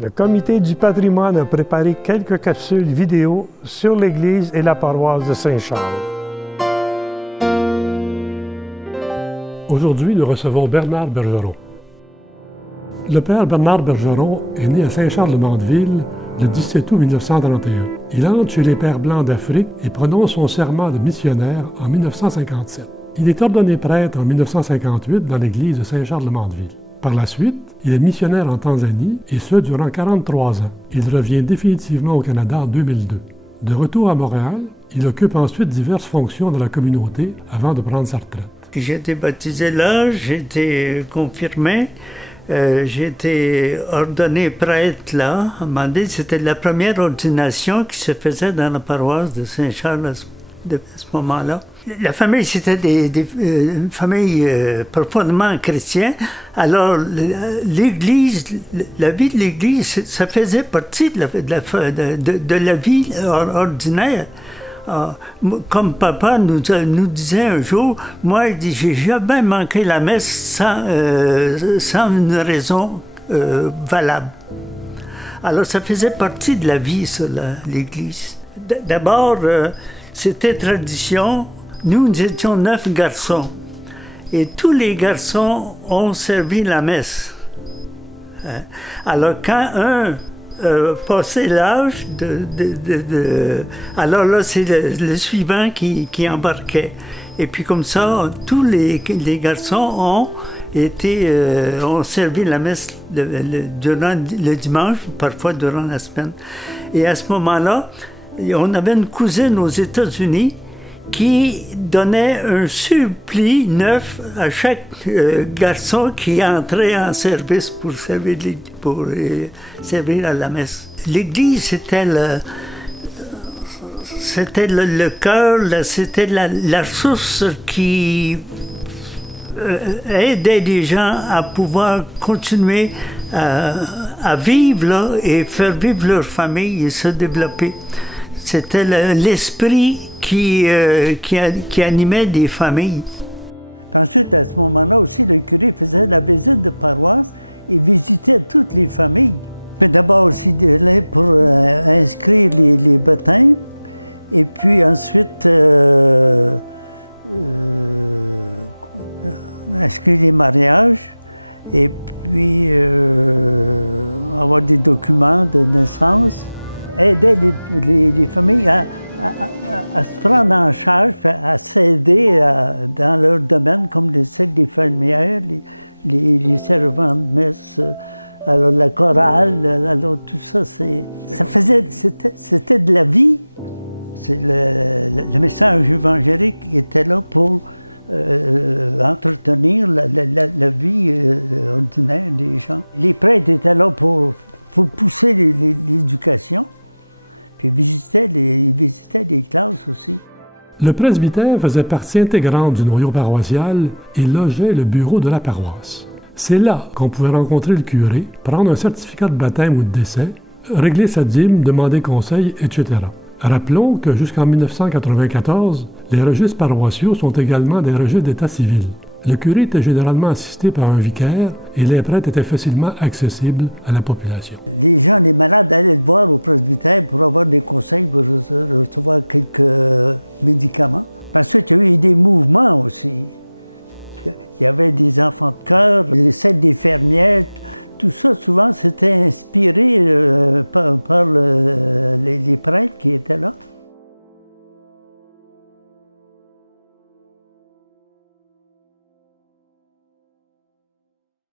Le Comité du patrimoine a préparé quelques capsules vidéo sur l'église et la paroisse de Saint-Charles. Aujourd'hui, nous recevons Bernard Bergeron. Le père Bernard Bergeron est né à Saint-Charles-de-Mandeville le 17 août 1931. Il entre chez les Pères Blancs d'Afrique et prononce son serment de missionnaire en 1957. Il est ordonné prêtre en 1958 dans l'église de Saint-Charles-de-Mandeville. Par la suite, il est missionnaire en Tanzanie, et ce durant 43 ans. Il revient définitivement au Canada en 2002. De retour à Montréal, il occupe ensuite diverses fonctions dans la communauté avant de prendre sa retraite. J'ai été baptisé là, j'ai été confirmé, j'ai été ordonné prêtre là. À un moment donné, c'était la première ordination qui se faisait dans la paroisse de Saint-Charles à ce moment-là. La famille, c'était une famille profondément chrétienne. Alors, l'Église, la vie de l'Église, ça faisait partie de la vie ordinaire. Comme papa nous disait un jour, moi, il dit, j'ai jamais manqué la messe sans une raison valable. Alors, ça faisait partie de la vie, ça, l'Église. D'abord, c'était tradition. Nous étions 9 garçons et tous les garçons ont servi la messe. Alors quand un passait l'âge alors là c'est le suivant qui embarquait. Et puis comme ça, tous les garçons ont servi la messe durant le dimanche, parfois durant la semaine. Et à ce moment-là, on avait une cousine aux États-Unis qui donnait un suppli neuf à chaque garçon qui entrait en service pour servir à la messe. L'Église, c'était le cœur, c'était la source qui aidait les gens à pouvoir continuer à vivre là, et faire vivre leur famille et se développer. C'était l'esprit qui animait des familles. Puis ensuite, à ce moment-là aussi, le curé faisait la visite de paroisse et visitait toutes les familles. Puis d'abord aussi, il allait pour inscrire les baptêmes, et puis ensuite inscrire les mariages, et puis avoir des documents de naissance. Aider les familles à se prendre en charge, à s'aider dans leur domaine, comme les infirmières, les servants de messe, alors la chorale, alors tout ça, c'était de la vie. Le message évangélique était là pour entretenir la vie ordinaire des gens. Les prêtres étaient là pour pousser l'éducation. Puis il visitait les classes aussi. Le presbytère faisait partie intégrante du noyau paroissial et logeait le bureau de la paroisse. C'est là qu'on pouvait rencontrer le curé, prendre un certificat de baptême ou de décès, régler sa dîme, demander conseil, etc. Rappelons que jusqu'en 1994, les registres paroissiaux sont également des registres d'état civil. Le curé était généralement assisté par un vicaire et les prêtres étaient facilement accessibles à la population. Les gens, les malades, allaient le voir au presbytère pour avoir des conseils, pour recevoir quelques médicaments. Ensuite, il y a eu des mouvements aussi. Il y avait des enfants de cœur, les sectes des fermières. Tout ça, souvent, c'était inspiré par les prêtres qui étaient là.